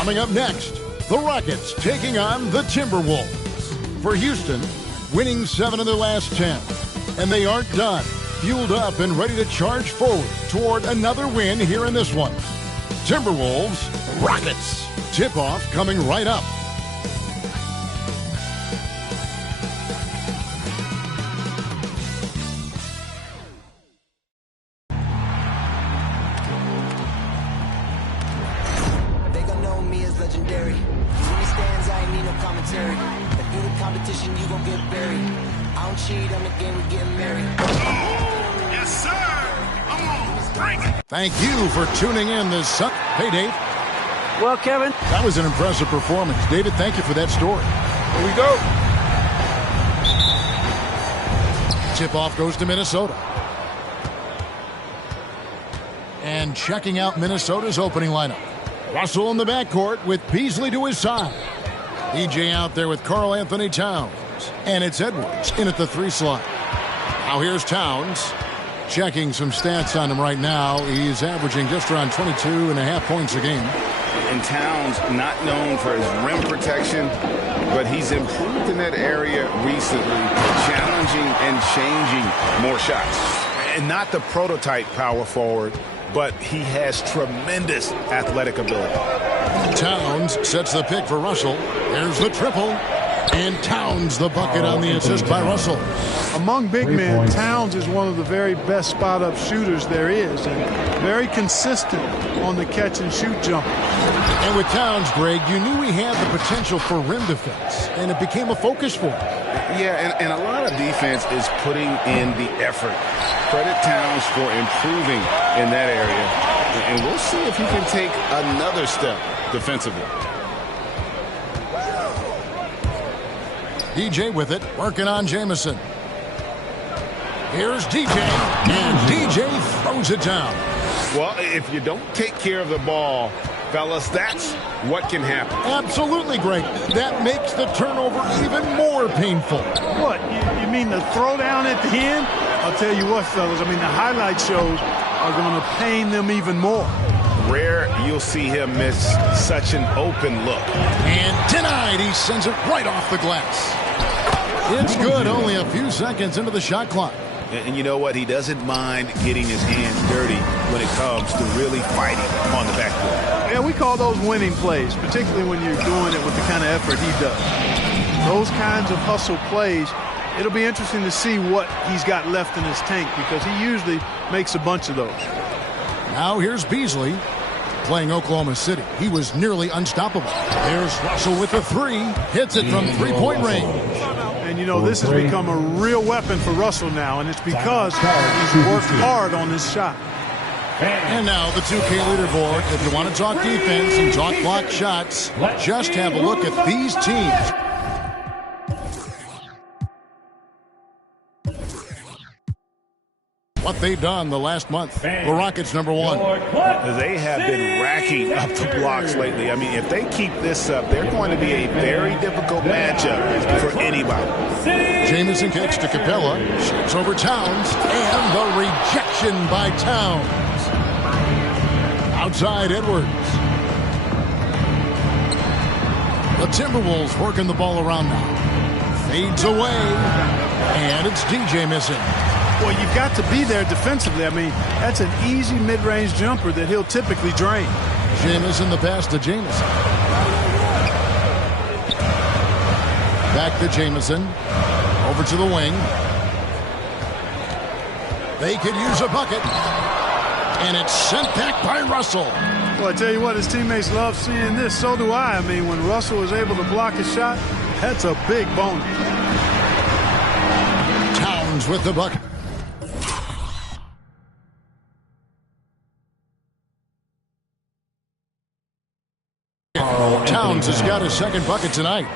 Coming up next, the Rockets taking on the Timberwolves. For Houston, winning 7 of their last 10. And they aren't done. Fueled up and ready to charge forward toward another win here in this one. Timberwolves, Rockets. Tip-off coming right up. They gon' know me as legendary. When he stands, I ain't need no commentary. If you the competition, you gon' get buried. I don't cheat on the game, we getting married. Yes, sir. Come on, bring it. Thank you for tuning in this Sunday. Hey, Dave. Well, Kevin. That was an impressive performance. David, thank you for that story. Here we go. Tip-off goes to Minnesota. And checking out Minnesota's opening lineup. Russell in the backcourt with Beasley to his side. EJ out there with Karl Anthony Towns. And it's Edwards in at the 3 slot. Now here's Towns. Checking some stats on him right now. He's averaging just around 22.5 points a game. And Towns, not known for his rim protection, but he's improved in that area recently, challenging and changing more shots. And not the prototype power forward, but he has tremendous athletic ability. Towns sets the pick for Russell. There's the triple. And Towns the bucket on the assist by Russell. Among big men, Towns is one of the very best spot-up shooters there is, and very consistent on the catch-and-shoot jumper. And with Towns, Greg, you knew he had the potential for rim defense, and it became a focus for him. Yeah, and a lot of defense is putting in the effort. Credit Towns for improving in that area, and we'll see if he can take another step defensively. DJ with it, working on Jamison. Here's DJ, and DJ throws it down. Well, if you don't take care of the ball, fellas, that's what can happen. Absolutely, Greg. That makes the turnover even more painful. What, you mean the throwdown at the end? I'll tell you what, fellas, I mean, the highlight shows are going to pain them even more. Rare you'll see him miss such an open look. And denied. He sends it right off the glass. It's good. Only a few seconds into the shot clock. And you know what? He doesn't mind getting his hands dirty when it comes to really fighting on the backboard. Yeah, we call those winning plays, particularly when you're doing it with the kind of effort he does. Those kinds of hustle plays, it'll be interesting to see what he's got left in his tank, because he usually makes a bunch of those. Now here's Beasley playing Oklahoma City. He was nearly unstoppable. There's Russell with the 3. Hits it from 3-point range. And, you know, this has become a real weapon for Russell now, and it's because he's worked hard on this shot. And now the 2K leaderboard. If you want to talk defense and talk block shots, just have a look at these teams. What they've done the last month. The Rockets #1. They have been racking up the blocks lately. I mean, if they keep this up, they're going to be a very difficult matchup for anybody. Jamison kicks to Capella. Shoots over Towns. And the rejection by Towns. Outside Edwards. The Timberwolves working the ball around now. Fades away. And it's DJ missing. Well, you've got to be there defensively. I mean, that's an easy mid-range jumper that he'll typically drain. Jamison the pass to Jamison. Back to Jamison. Over to the wing. They could use a bucket. And it's sent back by Russell. Well, I tell you what, his teammates love seeing this. So do I. I mean, when Russell is able to block a shot, that's a big bonus. Towns with the bucket. Towns has got his second bucket tonight.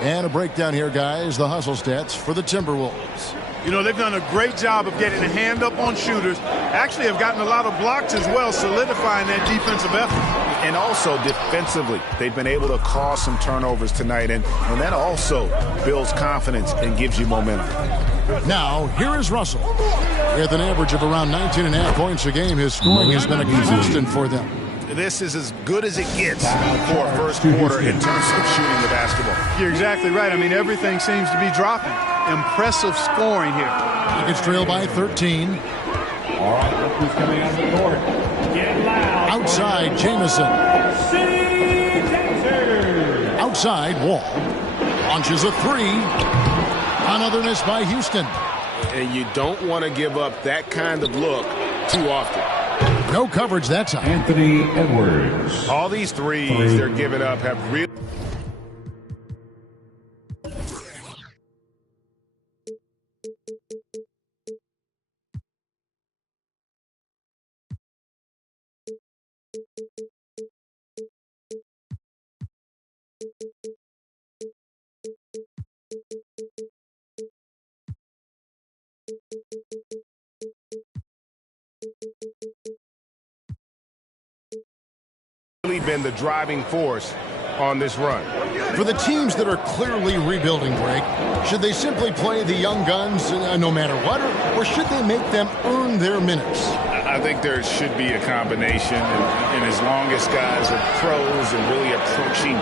And a breakdown here, guys. The hustle stats for the Timberwolves. You know, they've done a great job of getting a hand up on shooters. Actually have gotten a lot of blocks as well, solidifying that defensive effort. And also defensively, they've been able to cause some turnovers tonight. And that also builds confidence and gives you momentum. Now, here is Russell. With an average of around 19.5 points a game, his scoring has been a consistent for them. This is as good as it gets for a first quarter in terms of shooting the basketball. You're exactly right. I mean, everything seems to be dropping. Impressive scoring here. Nuggets trail by 13. All right, look who's coming out of the court. Get loud. Outside, Jamison. City Dancers. Outside, Wall. Launches a three. Another miss by Houston. And you don't want to give up that kind of look too often. No coverage that time. Anthony Edwards. All these threes they're giving up have really... been the driving force on this run. For the teams that are clearly rebuilding, Greg, should they simply play the young guns no matter what, or should they make them earn their minutes? I think there should be a combination, and as long as guys are pros and really approaching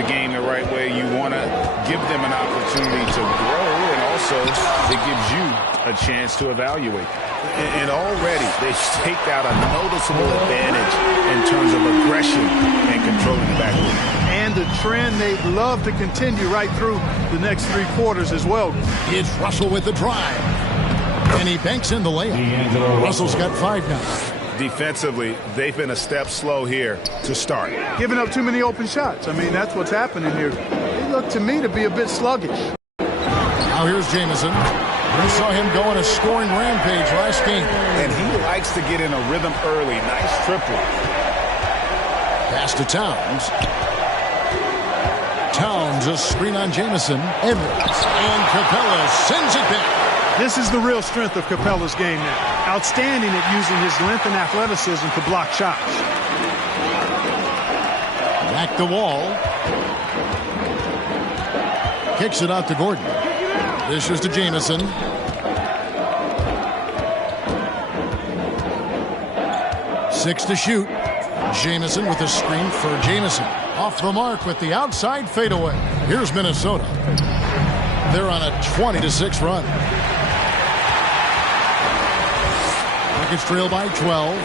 the game the right way, you want to give them an opportunity to grow, and also it gives you a chance to evaluate. And already they've staked out a noticeable advantage in terms of aggression and controlling the backcourt. And the trend they'd love to continue right through the next three quarters as well. It's Russell with the drive. And he banks in the layup. Russell's got 5 now. Defensively, they've been a step slow here to start. Giving up too many open shots. I mean, that's what's happening here. They look to me to be a bit sluggish. Now here's Jamison. We saw him go on a scoring rampage last game. And he likes to get in a rhythm early. Nice triple. Pass to Towns. Towns, a screen on Jamison. Edwards. And Capella sends it back. This is the real strength of Capella's game now. Outstanding at using his length and athleticism to block shots. Back the Wall. Kicks it out to Gordon. This is to Jamison. Six to shoot. Jamison with a screen for Jamison. Off the mark with the outside fadeaway. Here's Minnesota. They're on a 20-6 run. Nuggets trail by 12.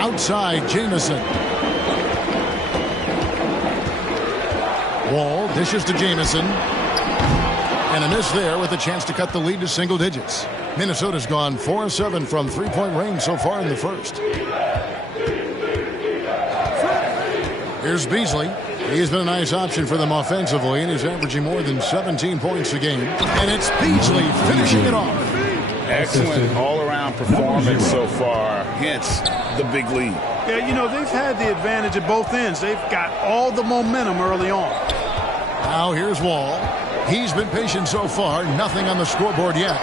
Outside, Jamison. Wall dishes to Jamison. And a miss there with a chance to cut the lead to single digits. Minnesota's gone 4-7 from three-point range so far in the first. Here's Beasley. He's been a nice option for them offensively, and he's averaging more than 17 points a game. And it's Beasley finishing it off. Excellent all-around performance so far, hence the big lead. Yeah, you know, they've had the advantage at both ends. They've got all the momentum early on. Now here's Wall. He's been patient so far. Nothing on the scoreboard yet.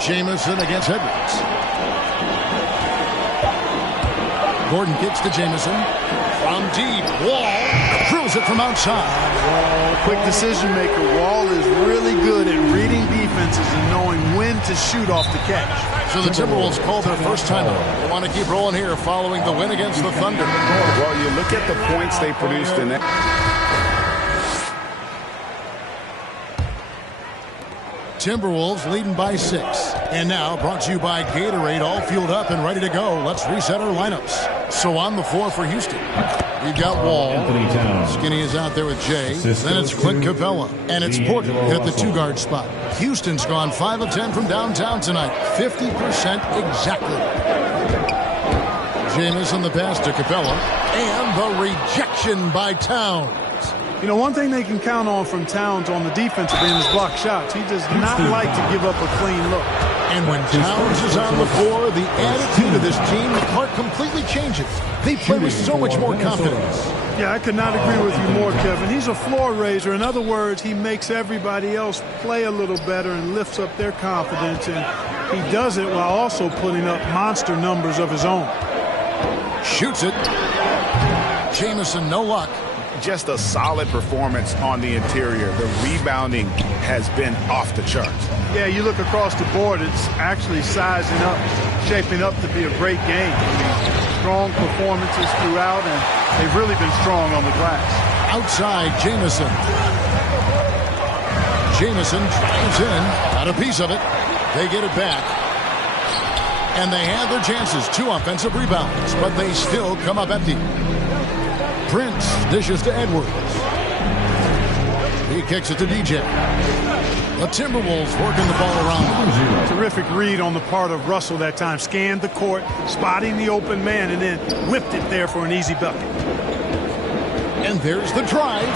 Jamison against Edwards. Gordon kicks to Jamison. From deep, Wall drills it from outside. Quick decision maker. Wall is really good at reading defenses and knowing when to shoot off the catch. So the Timberwolves called their first timeout. They want to keep rolling here following the win against the Thunder. Well, you look at the points they produced in that. Timberwolves leading by 6. And now brought to you by Gatorade, all fueled up and ready to go. Let's reset our lineups. So on the floor for Houston, we've got Wall. Skinny is out there with Jay. Then it's Clint Capella. And it's Porter at the 2-guard spot. Houston's gone 5 of 10 from downtown tonight. 50% exactly. Jamison the pass to Capella. And the rejection by Towns. You know, one thing they can count on from Towns on the defensive end is block shots. He does not like to give up a clean look. And when Towns is on the floor, the attitude of this team completely changes. They play with so much more confidence. Yeah, I could not agree with you more, Kevin. He's a floor raiser. In other words, he makes everybody else play a little better and lifts up their confidence. And he does it while also putting up monster numbers of his own. Shoots it. Jamison, no luck. just a solid performance on the interior. The rebounding has been off the charts. Yeah, you look across the board, it's actually sizing up, shaping up to be a great game. I mean, strong performances throughout, and they've really been strong on the glass. Outside, Jamison. Jamison drives in, got a piece of it. They get it back. And they have their chances. 2 offensive rebounds, but they still come up empty. Prince dishes to Edwards. He kicks it to DJ. The Timberwolves working the ball around. Terrific read on the part of Russell that time. Scanned the court, spotting the open man, and then whipped it there for an easy bucket. And there's the drive.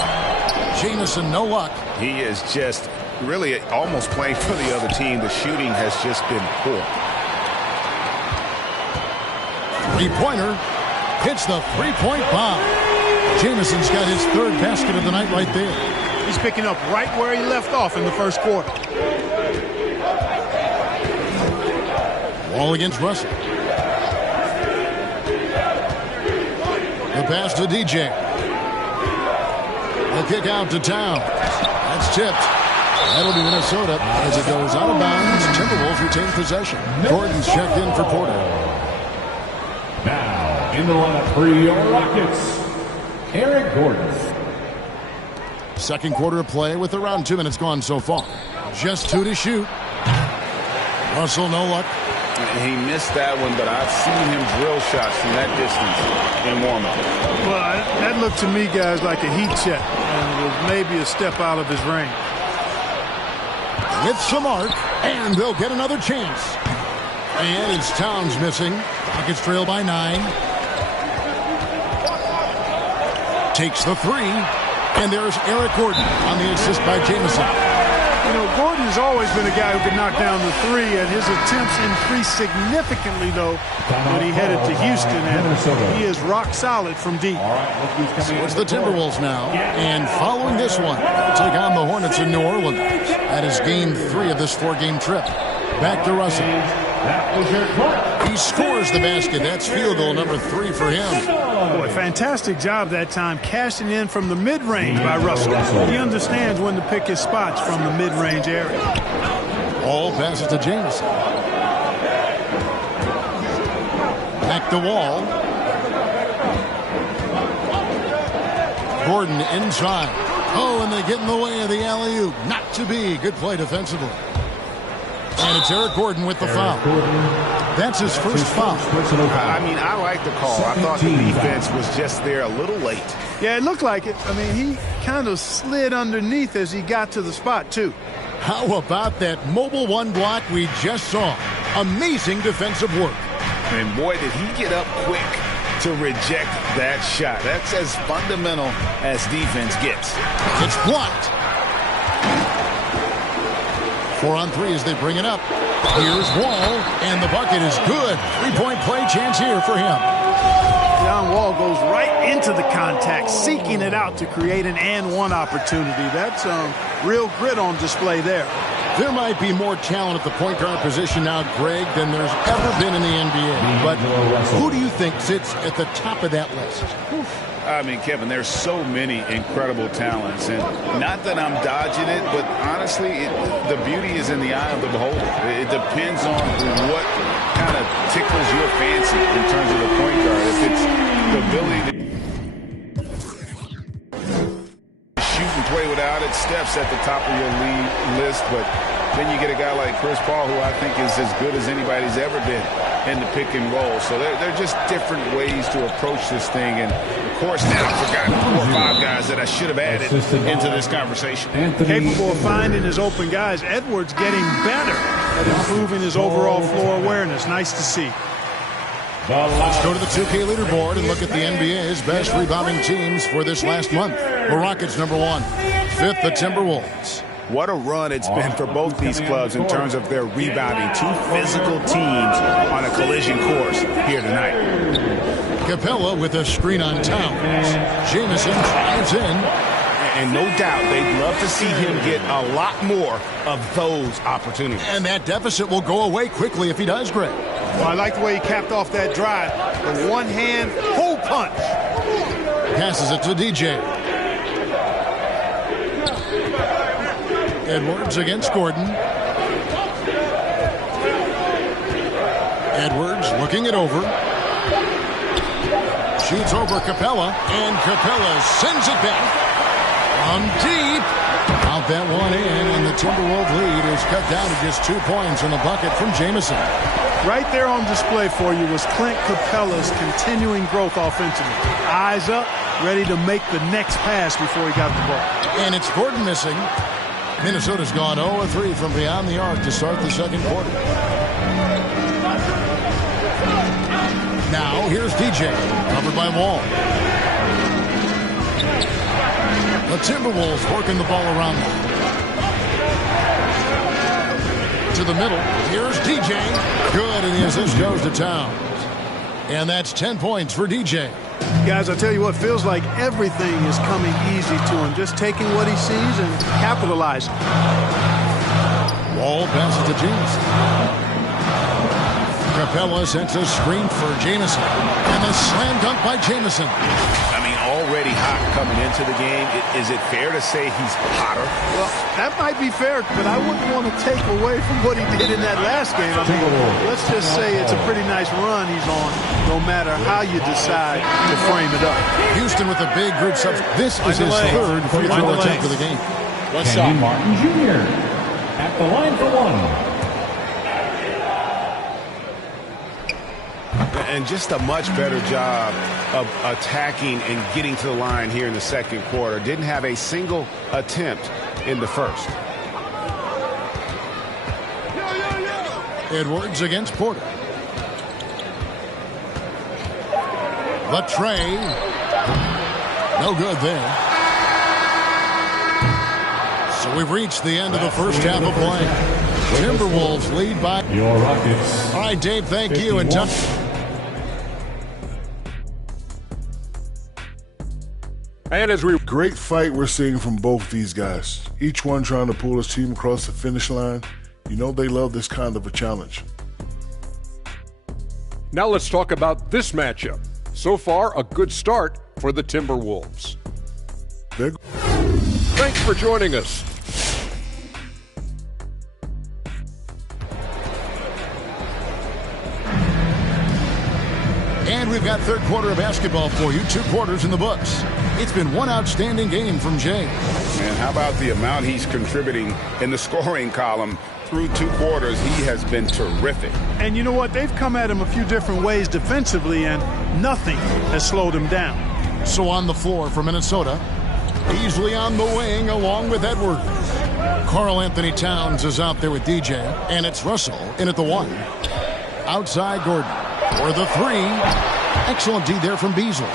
Jamison, no luck. He is just really almost playing for the other team. The shooting has just been poor. Three-pointer hits the three-point bomb. Jamison's got his 3rd basket of the night right there. He's picking up right where he left off in the first quarter. Wall against Russell. The pass to DJ. The kick out to Towns. That's tipped. That'll be Minnesota as it goes out of bounds. Timberwolves retain possession. Gordon's checked in for Porter. Now, in the lineup for your Rockets, Eric Gordon. Second quarter of play with around 2 minutes gone so far. Just 2 to shoot. Russell, no luck. He missed that one, but I've seen him drill shots from that distance in warm-up. Well, that looked to me, guys, like a heat check, and was maybe a step out of his range. With some arc, and they'll get another chance. And it's Towns missing. Rockets trail by 9. Takes the 3. And there's Eric Gordon on the assist by Jamison. You know, Gordon has always been a guy who could knock down the 3, and his attempts increased significantly, though, when he headed to Houston, and he is rock solid from deep. So it's the Timberwolves now, and following this one, take on the Hornets in New Orleans. That is game 3 of this 4-game trip. Back to Russell. He scores the basket. That's field goal number 3 for him. Boy, fantastic job that time, cashing in from the mid-range by Russell. He understands when to pick his spots from the mid-range area. All passes to Jamison. Back to Wall. Gordon inside. Oh, and they get in the way of the alley-oop. Not to be. Good play defensively. And it's Eric Gordon with the foul. That's his first foul. I mean, I like the call. I thought the defense was just there a little late. Yeah, it looked like it. I mean, he kind of slid underneath as he got to the spot, too. How about that mobile 1 block we just saw? Amazing defensive work. And boy, did he get up quick to reject that shot. That's as fundamental as defense gets. It's blocked. 4 on 3 as they bring it up. Here's Wall, and the bucket is good. 3-point play chance here for him. John Wall goes right into the contact, seeking it out to create an and-one opportunity. That's real grit on display there. There might be more talent at the point guard position now, Greg, than there's ever been in the NBA. But who do you think sits at the top of that list? I mean, Kevin, there's so many incredible talents, and not that I'm dodging it, but honestly, the beauty is in the eye of the beholder. It depends on what kind of tickles your fancy in terms of the point guard. If it's the ability to shoot and play without it, Steph's at the top of your league list, but then you get a guy like Chris Paul, who I think is as good as anybody's ever been in the pick and roll. So they're just different ways to approach this thing. And, of course, now I've forgotten 4 or 5 guys that I should have added into this conversation. Capable of finding his open guys. Edwards getting better at improving his overall floor awareness. Nice to see. Let's go to the 2K leaderboard and look at the NBA's best rebounding teams for this last month. The Rockets, number 1. 5th, the Timberwolves. What a run it's been for both these clubs in terms of their rebounding. 2 physical teams on a collision course here tonight. Capella with a screen on Towns. Jamison drives in. And no doubt they'd love to see him get a lot more of those opportunities. And that deficit will go away quickly if he does, Greg. Well, I like the way he capped off that drive. The one-hand hole punch. Passes it to DJ. Edwards against Gordon. Edwards looking it over. Shoots over Capella, and Capella sends it back. From deep. Out that one in, and the Timberwolves lead is cut down to just 2 points in the bucket from Jamison. Right there on display for you was Clint Capella's continuing growth offensively. Eyes up, ready to make the next pass before he got the ball. And it's Gordon missing. Minnesota's gone 0-3 from beyond the arc to start the second quarter. Now, here's DJ, covered by Wall. The Timberwolves working the ball around them. To the middle, here's DJ. Good, and the assist goes to Towns. And that's 10 points for DJ. Guys, I tell you what, feels like everything is coming easy to him. Just taking what he sees and capitalizing. Wall passes to Jamison. Capella sets a screen for Jamison. And the slam dunk by Jamison. I mean, already hot coming into the game. Is it fair to say he's hotter? Well, that might be fair, but I wouldn't want to take away from what he did in that last game. I mean, let's just say it's a pretty nice run he's on, no matter how you decide to frame it up. Houston with a big group sub. This is his third free throw attempt of the game. Kenyon Martin Jr. at the line for one. And just a much better job of attacking and getting to the line here in the second quarter. Didn't have a single attempt in the first. Edwards against Porter. The tray. No good there. So we've reached the end of the first half of play. Timberwolves lead by... Your Rockets. All right, Dave, thank you. And Great fight we're seeing from both these guys. Each one trying to pull his team across the finish line. You know they love this kind of a challenge. Now let's talk about this matchup. So far, a good start for the Timberwolves. Thanks for joining us. And we've got third quarter of basketball for you. 2 quarters in the books. It's been one outstanding game from Jay. And how about the amount he's contributing in the scoring column through 2 quarters? He has been terrific. And you know what? They've come at him a few different ways defensively, and nothing has slowed him down. So on the floor for Minnesota, Beasley on the wing along with Edwards. Karl Anthony Towns is out there with DJ, and it's Russell in at the 1. Outside Gordon for the 3. Excellent D there from Beasley.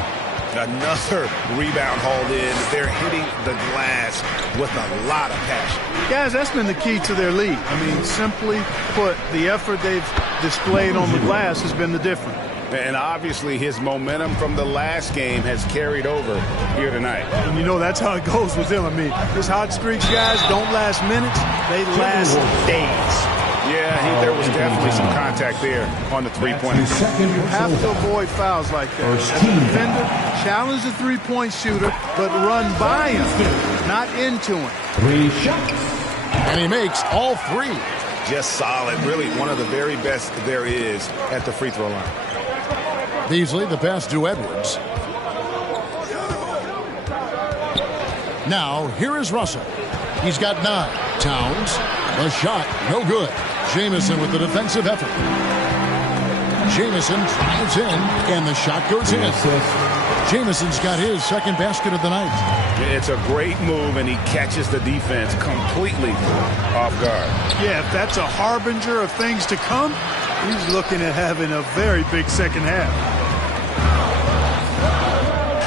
Another rebound hauled in. They're hitting the glass with a lot of passion. Guys, that's been the key to their lead. I mean, simply put, the effort they've displayed on the glass has been the difference. And obviously his momentum from the last game has carried over here tonight. And you know that's how it goes with him. I mean, his hot streaks, guys, don't last minutes. They last days. Yeah, there was definitely some contact there on the three-point. You have to avoid fouls like that. As a defender, challenge the three-point shooter, but run by him, not into him. 3 shots. And he makes all 3. Just solid. Really one of the very best there is at the free throw line. Beasley, the pass to Edwards. Now, here is Russell. He's got 9. Towns, the shot, no good. Jamison with the defensive effort. Jamison drives in, and the shot goes in. Jamison's got his second basket of the night. It's a great move, and he catches the defense completely off guard. Yeah, if that's a harbinger of things to come, he's looking at having a very big second half.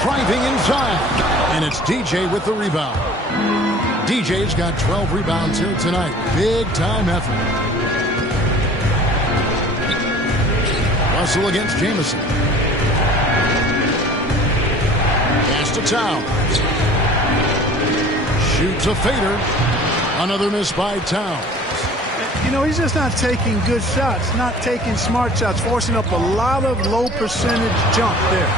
Driving inside, and it's DJ with the rebound. DJ's got 12 rebounds here tonight. Big time effort. Russell against Jamison. Pass to Towns. Shoots a fader. Another miss by Towns. You know, he's just not taking good shots, not taking smart shots, forcing up a lot of low percentage jump there.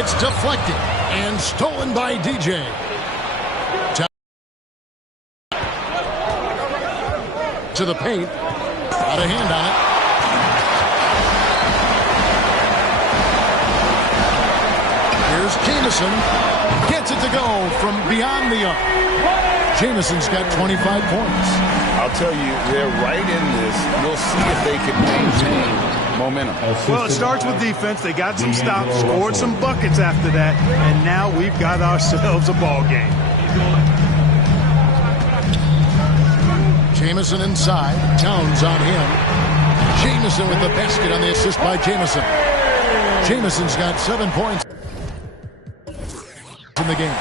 It's deflected and stolen by DJ. to the paint. Got a hand on it. Here's Jamison. Gets it to go from beyond the arc. Jamison's got 25 points. I'll tell you, they're right in this. We'll see if they can maintain momentum. Well, it starts with defense. They got some stops, scored some buckets after that, and now we've got ourselves a ball game. Jamison inside. Towns on him. Jamison with the basket on the assist by Jamison. Jamison's got 7 points in the game.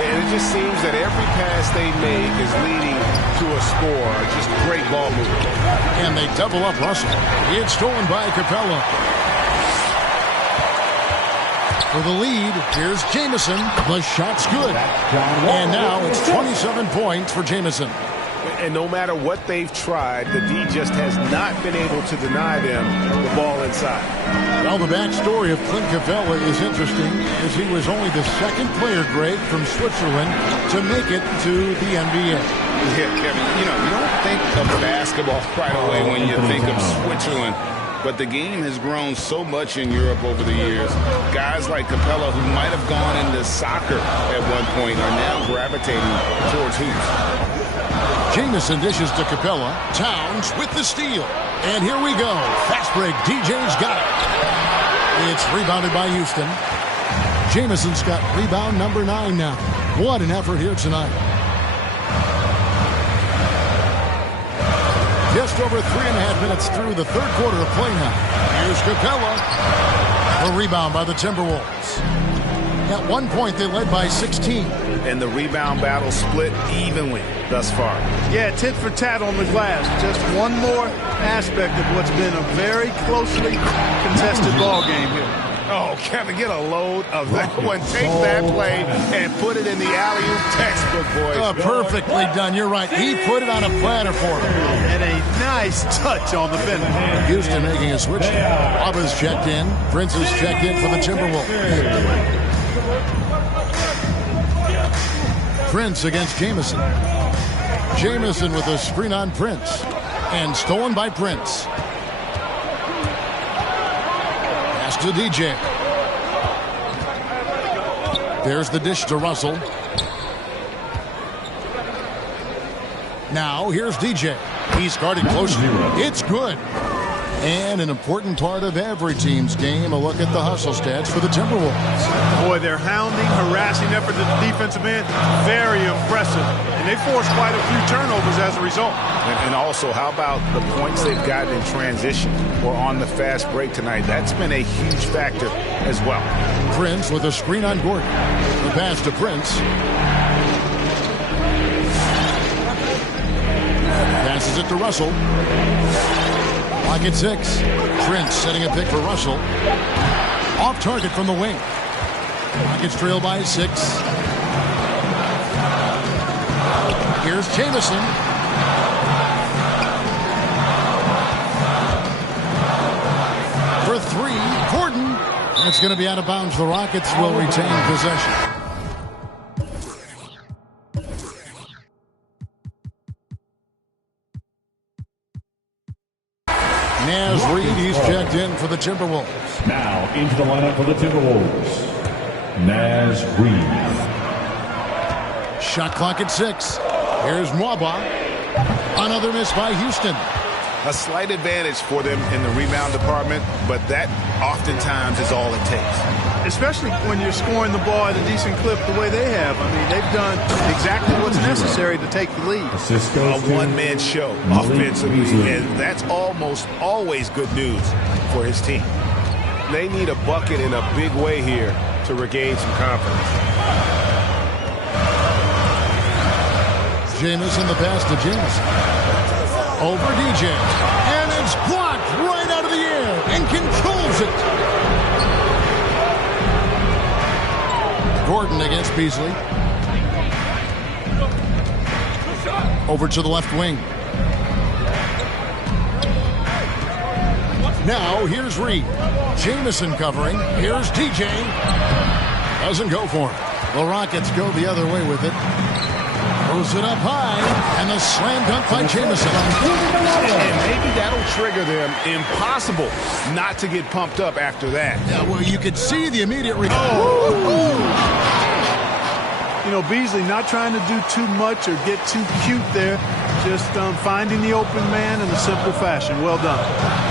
And it just seems that every pass they make is leading to a score. Just great ball movement. And they double up Russell. It's stolen by Capella. For the lead, here's Jamison. The shot's good. And now it's 27 points for Jamison. And no matter what they've tried, the D just has not been able to deny them the ball inside. Well, the backstory of Clint Capella is interesting, as he was only the second player, Greg, from Switzerland to make it to the NBA. Yeah, Kevin, you don't think of basketball right away when you think of Switzerland. But the game has grown so much in Europe over the years. Guys like Capella, who might have gone into soccer at one point, are now gravitating towards hoops. Jamison dishes to Capella. Towns with the steal. And here we go. Fast break. DJ's got it. It's rebounded by Houston. Jamison's got rebound number 9 now. What an effort here tonight. Just over 3.5 minutes through the third quarter of play now. Here's Capella. A rebound by the Timberwolves. At one point, they led by 16. And the rebound battle split evenly thus far. Yeah, tit for tat on the glass. Just one more aspect of what's been a very closely contested ball game here. Oh, Kevin, get a load of that one. Take that play and put it in the alley-oop textbook, boys. Perfectly done. You're right. He put it on a platter for him. And a nice touch on the finish. Houston making a switch. Waba's checked in. Prince is checked in for the Timberwolves. Prince against Jamison. Jamison with a screen on Prince. And stolen by Prince. Pass to DJ. There's the dish to Russell. Now here's DJ. He's guarded closely. It's good. And an important part of every team's game, a look at the hustle stats for the Timberwolves. Boy, their hounding, harassing effort at the defensive end, very impressive. And they forced quite a few turnovers as a result. And also, how about the points they've gotten in transition or on the fast break tonight? That's been a huge factor as well. Prince with a screen on Gordon. The pass to Prince. Passes it to Russell. Clock at 6. Prince setting a pick for Russell. Off target from the wing. Rockets trail by 6. Here's Jamison. For 3. Gordon. That's going to be out of bounds. The Rockets will retain possession. Naz Reid, he's checked in for the Timberwolves. Now into the lineup for the Timberwolves, Naz Reid. Shot clock at 6. Here's Mwaba. Another miss by Houston. A slight advantage for them in the rebound department, but that oftentimes is all it takes. Especially when you're scoring the ball at a decent clip the way they have. I mean, they've done exactly what's necessary to take the lead. A one-man show offensively, and that's almost always good news for his team. They need a bucket in a big way here to regain some confidence. Jamison, the pass to Jamison. Over DJ. And it's blocked right out of the air and controls it. Gordon against Beasley. Over to the left wing. Now here's Reid. Jamison covering. Here's DJ. Doesn't go for it. The Rockets go the other way with it. Throws it up high, and the slam dunk by Jamison. And maybe that'll trigger them. Impossible not to get pumped up after that. Yeah, well, you could see the immediate You know, Beasley not trying to do too much or get too cute there. Just finding the open man in a simple fashion. Well done.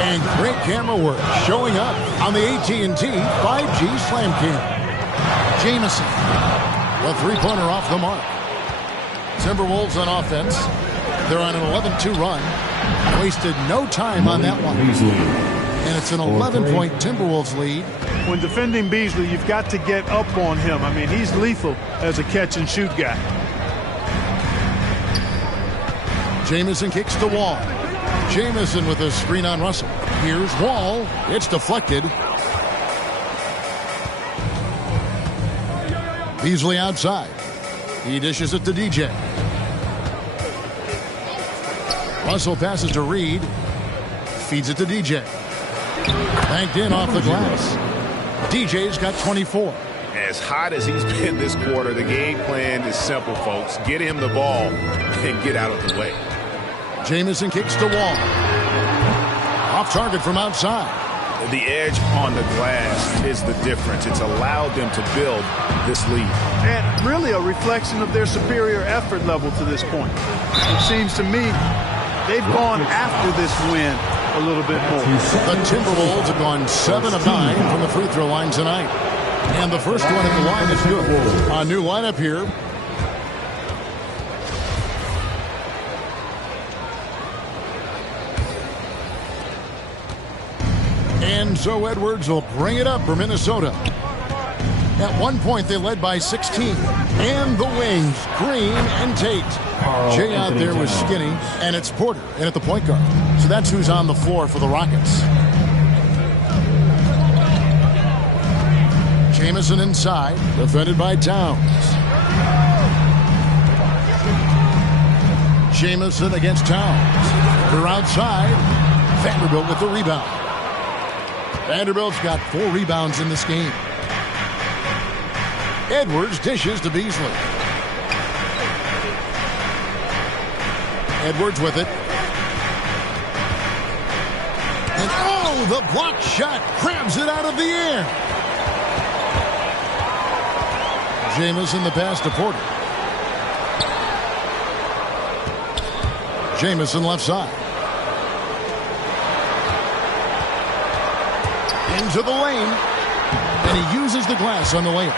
And great camera work showing up on the AT&T 5G Slam Cam. Jamison, a three-pointer off the mark. Timberwolves on offense. They're on an 11-2 run. Wasted no time on that one. And it's an 11-point Timberwolves lead. When defending Beasley, you've got to get up on him. I mean, he's lethal as a catch-and-shoot guy. Jamison kicks to Wall. Jamison with a screen on Russell. Here's Wall. It's deflected. Beasley outside. He dishes it to DJ. Russell passes to Reed. Feeds it to DJ. Banked in off the glass. DJ's got 24. As hot as he's been this quarter, the game plan is simple, folks. Get him the ball and get out of the way. Jamison kicks to Wall. Off target from outside. The edge on the glass is the difference. It's allowed them to build this lead. And really a reflection of their superior effort level to this point. It seems to me they've gone after this win a little bit more. The Timberwolves have gone 7 of 9 from the free throw line tonight. And the first one at the line is good. A new lineup here. And so Edwards will bring it up for Minnesota. At one point, they led by 16. And the wings, Green and Tate. Jay out there was Skinny, and it's Porter in at the point guard. So that's who's on the floor for the Rockets. Jamison inside, defended by Towns. Jamison against Towns. They're outside. Vanderbilt with the rebound. Vanderbilt's got 4 rebounds in this game. Edwards dishes to Beasley. Edwards with it. And oh, the block shot grabs it out of the air. Jamison the pass to Porter. Jamison left side. Into the lane. And he uses the glass on the layup.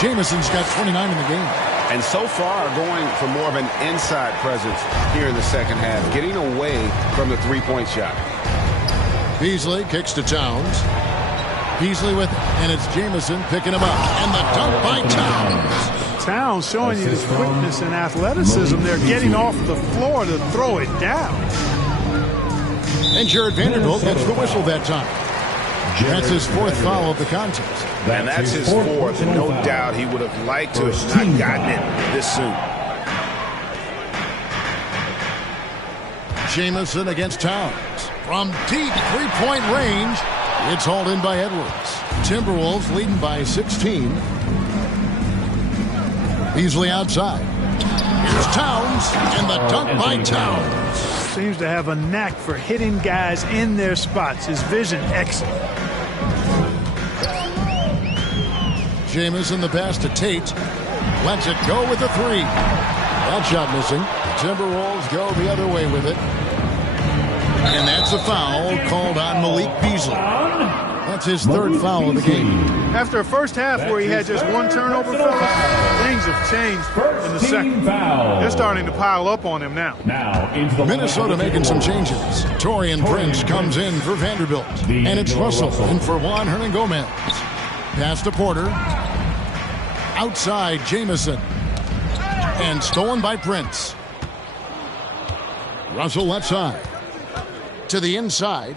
Jamison's got 29 in the game. And so far going for more of an inside presence here in the second half, getting away from the three-point shot. Beasley kicks to Towns. Beasley with it, and it's Jamison picking him up. And the dunk by Towns. Towns showing you the quickness and athleticism. They're getting off the floor to throw it down. And Jared Vanderbilt gets the whistle that time. That's his 4th foul of the contest. And that's his 4th, and no doubt he would have liked to have not gotten it this soon. Jamison against Towns. From deep three-point range, it's hauled in by Edwards. Timberwolves leading by 16. Beasley outside. Here's Towns, and the dunk by Towns. Seems to have a knack for hitting guys in their spots. His vision excellent. Jamison the pass to Tate. Lets it go with the 3. That shot missing. Timberwolves go the other way with it. And that's a foul called on Malik Beasley. That's his 3rd foul of the game. After a first half where he had just 1 turnover, things have changed in the second. They're starting to pile up on him now. Minnesota making some changes. Taurean Prince comes in for Vanderbilt. And it's Russell in for Juan Hernangomez. Pass to Porter. Outside Jamison. And stolen by Prince. Russell left side. To the inside.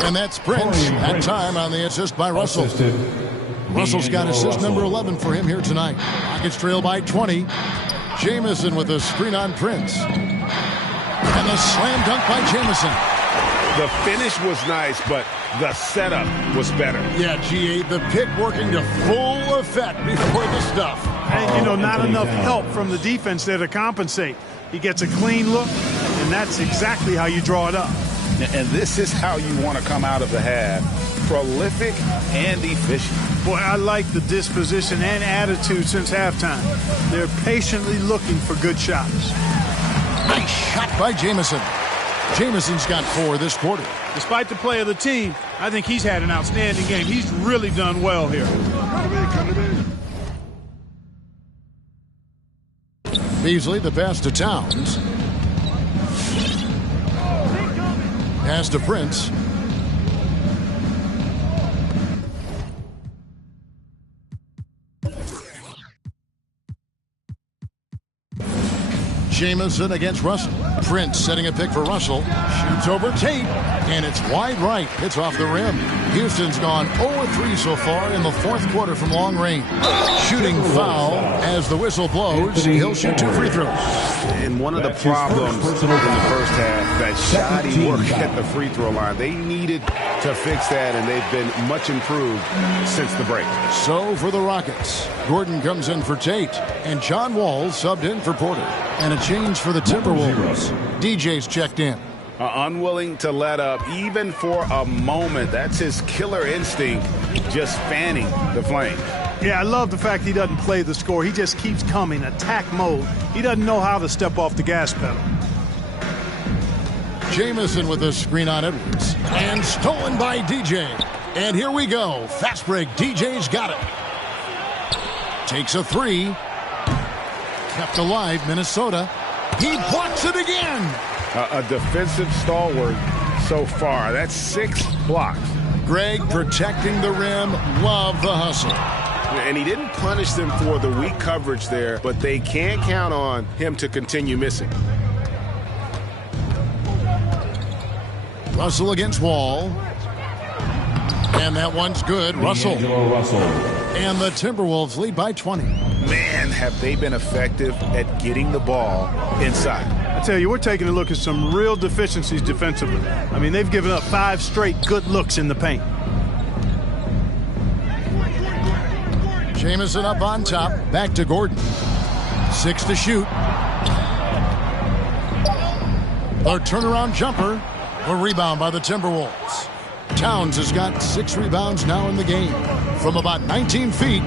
And that's Prince. That time on the assist by Russell. Russell's got assist number 11 for him here tonight. Rockets trail by 20. Jamison with a screen on Prince. And the slam dunk by Jamison. The finish was nice, but the setup was better. Yeah, G8, the pick working to full effect before the stuff. And, not enough help from the defense there to compensate. He gets a clean look, and that's exactly how you draw it up. And this is how you want to come out of the half. Prolific and efficient. Boy, I like the disposition and attitude since halftime. They're patiently looking for good shots. Nice shot by Jamison. Jamison's got 4 this quarter. Despite the play of the team, I think he's had an outstanding game. He's really done well here. Beasley, the pass to Towns. Pass to Prince. Jamison against Russell. Prince setting a pick for Russell. Shoots over Tate, and it's wide right. It's off the rim. Houston's gone 0-3 so far in the fourth quarter from long range. Shooting foul as the whistle blows. He'll shoot 2 free throws. And one of the problems in the first half, that shoddy work at the free throw line. They needed to fix that, and they've been much improved since the break. So for the Rockets, Gordon comes in for Tate, and John Wall subbed in for Porter. And a change for the Timberwolves. DJ's checked in. Unwilling to let up, even for a moment. That's his killer instinct, just fanning the flame. Yeah, I love the fact he doesn't play the score. He just keeps coming, attack mode. He doesn't know how to step off the gas pedal. Jamison with a screen on Edwards. And stolen by DJ. And here we go. Fast break. DJ's got it. Takes a 3. Kept alive, Minnesota. He blocks it again. A defensive stalwart so far. That's 6 blocks. Greg protecting the rim. Love the hustle. And he didn't punish them for the weak coverage there, but they can't count on him to continue missing. Russell against Wall. And that one's good. Russell. And the Timberwolves lead by 20. Man, have they been effective at getting the ball inside. I tell you, we're taking a look at some real deficiencies defensively. I mean, they've given up 5 straight good looks in the paint. Jamison up on top. Back to Gordon. 6 to shoot. The turnaround jumper. A rebound by the Timberwolves. Towns has got 6 rebounds now in the game. From about 19 feet.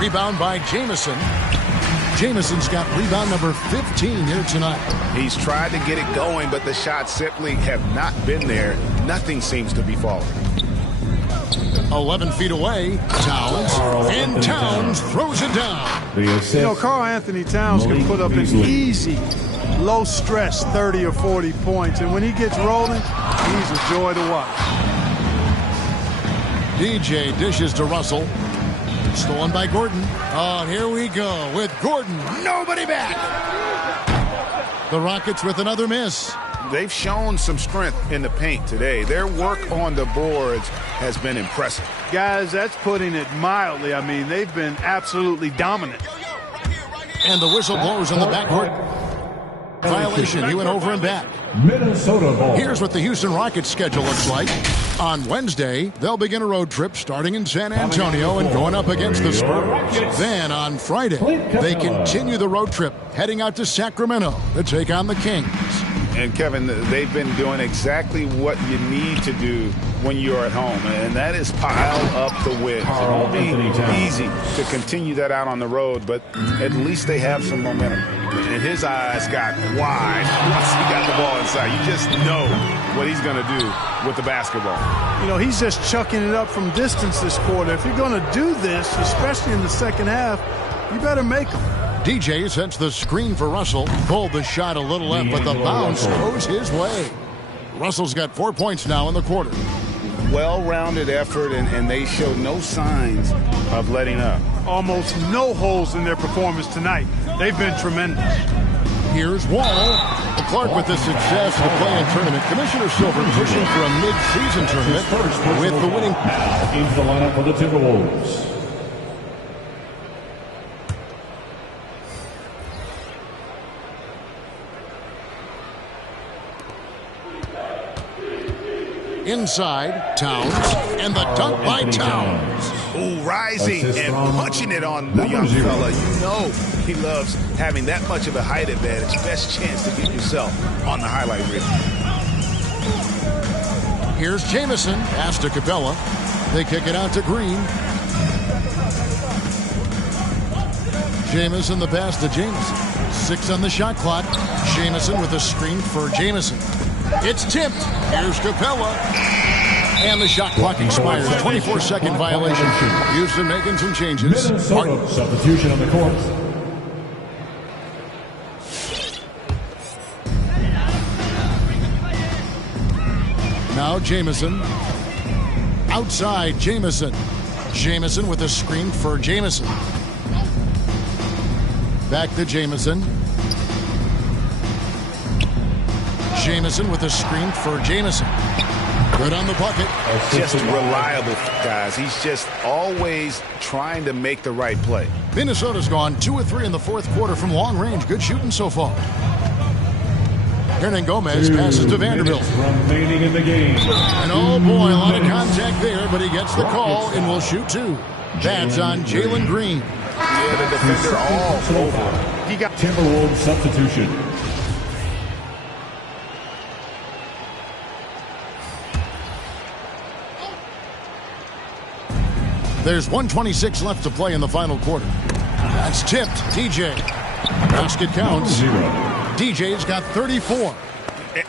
Rebound by Jamison. Jamison's got rebound number 15 here tonight. He's tried to get it going, but the shots simply have not been there. Nothing seems to be falling. 11 feet away. Towns. And Towns throws it down. Karl Anthony Towns can put up an easy, low-stress 30 or 40 points. And when he gets rolling, he's a joy to watch. DJ dishes to Russell. Stolen by Gordon. Oh, and here we go with Gordon. Nobody back. The Rockets with another miss. They've shown some strength in the paint today. Their work on the boards has been impressive. Guys, that's putting it mildly. I mean, they've been absolutely dominant. And the whistle blows on the backcourt. Violation. He went over and back. Minnesota ball. Here's what the Houston Rockets schedule looks like. On Wednesday, they'll begin a road trip starting in San Antonio and going up against the Spurs. Then on Friday, they continue the road trip, heading out to Sacramento to take on the Kings. And, Kevin, they've been doing exactly what you need to do when you're at home, and that is pile up the wins. It won't be easy to continue that out on the road, but at least they have some momentum. And his eyes got wide once he got the ball inside. You just know what he's going to do with the basketball. He's just chucking it up from distance this quarter. If you're going to do this, especially in the second half, you better make them. DJ sets the screen for Russell. Pulled the shot a little left, but the bounce goes his way. Russell's got 4 points now in the quarter. Well-rounded effort, and they show no signs of letting up. Almost no holes in their performance tonight. They've been tremendous. Here's Wall. Clark with the success of the play-in tournament. Commissioner Silver pushing for a mid-season tournament with the winning. Now into the lineup for the Timberwolves. Inside, Towns, and the dunk by Towns. Ooh, rising and punching it on the young fella. You know he loves having that much of a height advantage. Best chance to get yourself on the highlight reel. Here's Jamison. Pass to Capella. They kick it out to Green. Jamison the pass to Jamison. 6 on the shot clock. Jamison with a screen for Jamison. It's tipped. Here's Capella. And the shot clock expires. 24-second violation. Houston making some changes. Minnesota substitution on the court. Now Jamison. Outside Jamison. Jamison with a screen for Jamison. Back to Jamison. Jamison with a screen for Jamison. Good on the bucket. Just reliable, guys. He's just always trying to make the right play. Minnesota's gone 2 of 3 in the fourth quarter from long range. Good shooting so far. Hernan Gomez passes to Vanderbilt. Remaining in the game. And oh boy, a lot of contact there, but he gets the call and will shoot 2. That's on Jalen Green. Yeah, the defender all over. He got Timberwolves substitution. There's 1:26 left to play in the final quarter. That's tipped. DJ. Basket counts. DJ's got 34.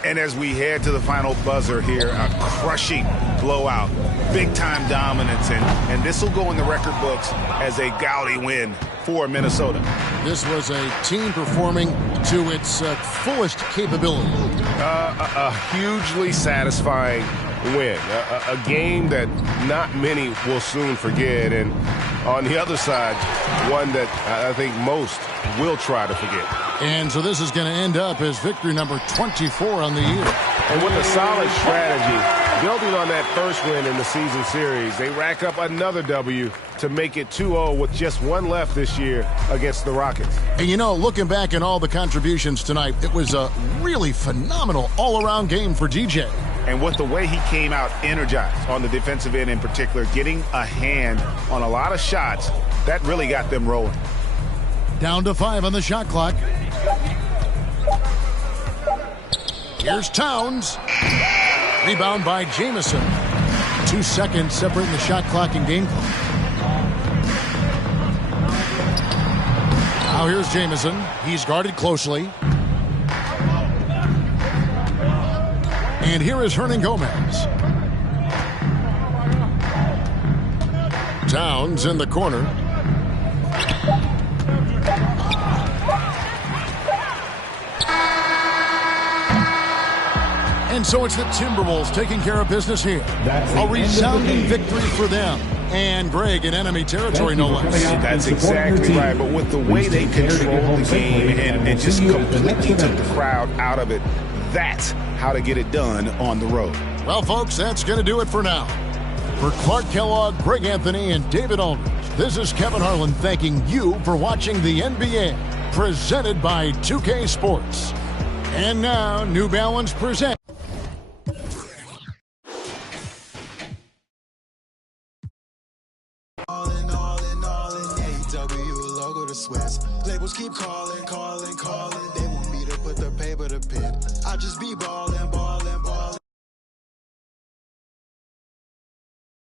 And as we head to the final buzzer here, a crushing blowout, big-time dominance, and this will go in the record books as a gaudy win for Minnesota. This was a team performing to its fullest capability. A hugely satisfying win, a game that not many will soon forget, and on the other side, one that I think most will try to forget. And so this is going to end up as victory number 24 on the year. And with a solid strategy, building on that first win in the season series, they rack up another W to make it 2-0 with just one left this year against the Rockets. And you know, looking back at all the contributions tonight, it was a really phenomenal all-around game for DJ. And with the way he came out energized on the defensive end in particular, getting a hand on a lot of shots, that really got them rolling. Down to 5 on the shot clock. Here's Towns. Rebound by Jamison. 2 seconds separating the shot clock and game clock. Now here's Jamison. He's guarded closely. And here is Hernan Gomez. Towns in the corner. And so it's the Timberwolves taking care of business here. A resounding victory for them. And Greg in enemy territory, no less. That's exactly right. But with the way they controlled the game and just completely took the crowd out of it, that's how to get it done on the road. Well, folks, that's going to do it for now. For Clark Kellogg, Greg Anthony, and David Aldridge, this is Kevin Harlan thanking you for watching the NBA, presented by 2K Sports. And now, New Balance presents. Labels keep calling. They want me to put the paper to pen. I just be ballin'.